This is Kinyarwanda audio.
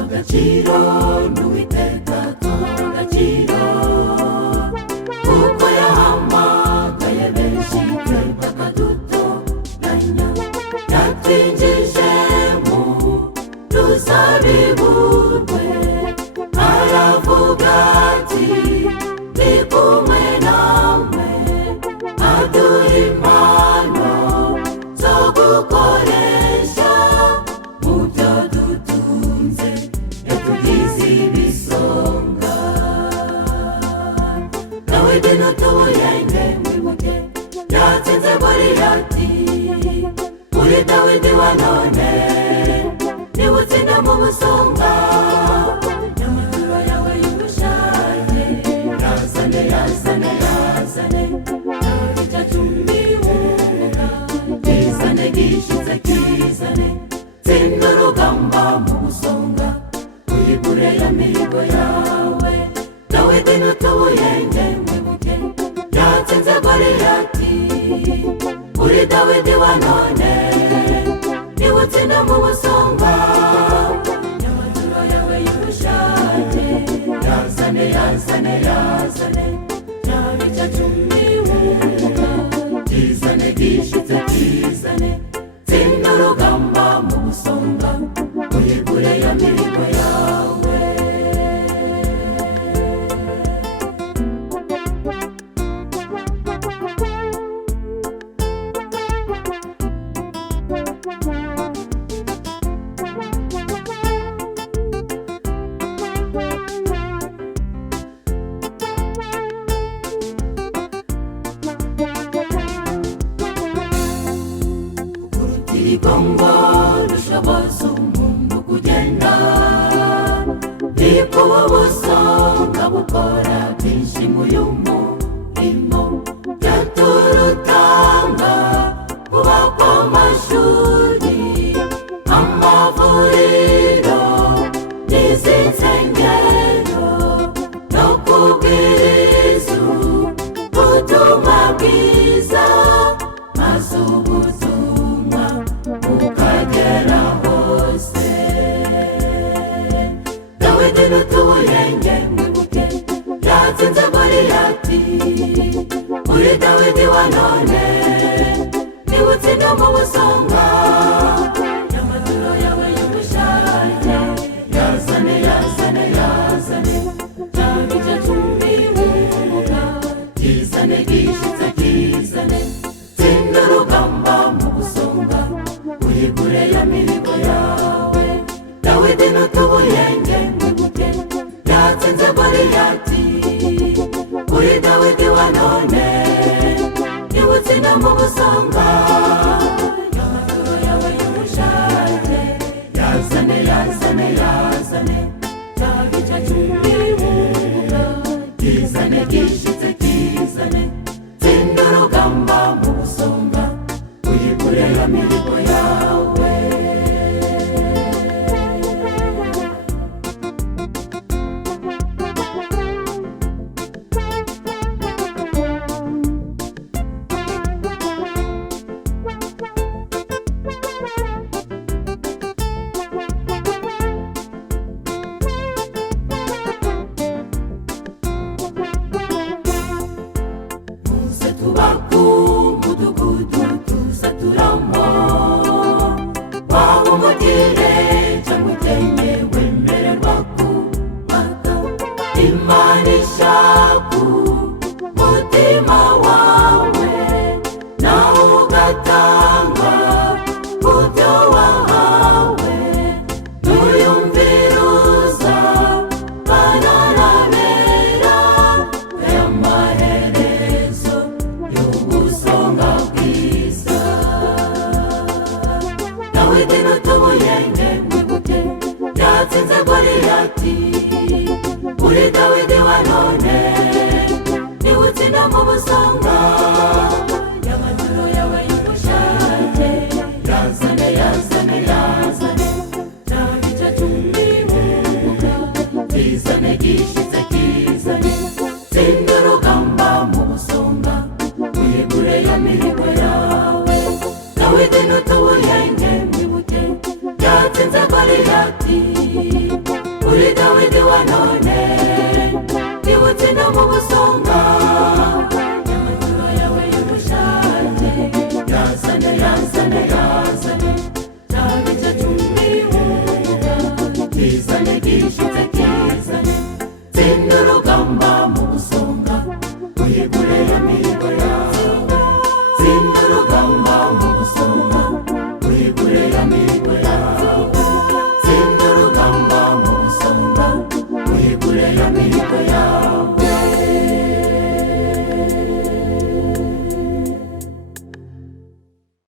agaciro n'uwiteka agaciro kuko yahamagaye benshi twe bakadutoranya yatwinjije mu ruzabibu rwe aravuga ati ndi kumwe namwe aduha impano zo gukoresha mu byo dutunze yatugize ibisonga dawidi n'utubuyenge mwibuke yatsinze goliyati uri dawidi wa none niwe utsinda mu busonga n'amaturo yawe y'ubushaje yazane yazane yazane icyo cumi wunguka kizane gishize kizane tsinda urugamba mu busonga uyigure ya mihigo yawe dawidi n'utubuyenge mwibuke yatsinze goliyati uri dawidi wa none niwe utsinda mu busonga n'amaturo yawe y'ubushaje yazane yazane yazane icyo cumi wunguka kizane gishitse kizane tsinda urugamba mu busonga uyigure ya mihigo yawe urutirigongo rushoboza umuntu kugenda niko ubusonga bukora byinshi muri uyu murimo byaturutanga kubakwa amashuri amavuriro n'izi nsengero no kubwiriza ubutumwa bwiza maze ubutumwa bukagera hose dawidi n'utubuyenge mwibuke yatsinze goliyati uri dawidi wa none niwe utsinda mu busonga n'amaturo yawe y'ubushaje yazane yazane yazane icyo cumi wunguka kizane gishitse kizane tsinda urugamba mu busonga uyigure ya mihigo yawe dawidi n'utubuyenge mwibuke yatsinze goliyati uri dawidi wa none niwe utsinda mu busonga n'amaturo yawe y'ubushaje yazane yazane yazane icyo cumi wunguka kizane gishitse kizane tsinda urugamba mu busonga uyigure ya mihigo yawe muze tubaku mudugudu tuzaturamo waba umugire cyangwa utenye wemererwa kubaka imana ishaka umutima wawe nawe ugatanga ku byo wahawe ntuyumviruza banarabera aya maherezo y'ubusonga bwiza dawidi n'utubuyenge mwibuke yatsinze goliyati uri dawidi wa none niwe utsinda mu busonga n'amaturo yawe y'ubushaje kizane gishize kizane tsinda urugamba mu busonga wigure ya mihigo yawe Dawidi n'utubuyenge mwibuke yatsinze Goliyati uri Dawidi wa none nibutse no mu busonga amaturo yawe y'ubushaje yazane yazane yazane cyabica cyumbiwuga kizane gishize kizane tsinda urugamba mu busonga wigure ya mihigo yawe tsinda urugamba mu busonga wigure ya mihigo yawe tsinda urugamba mu busonga wigure ya mihigo yawe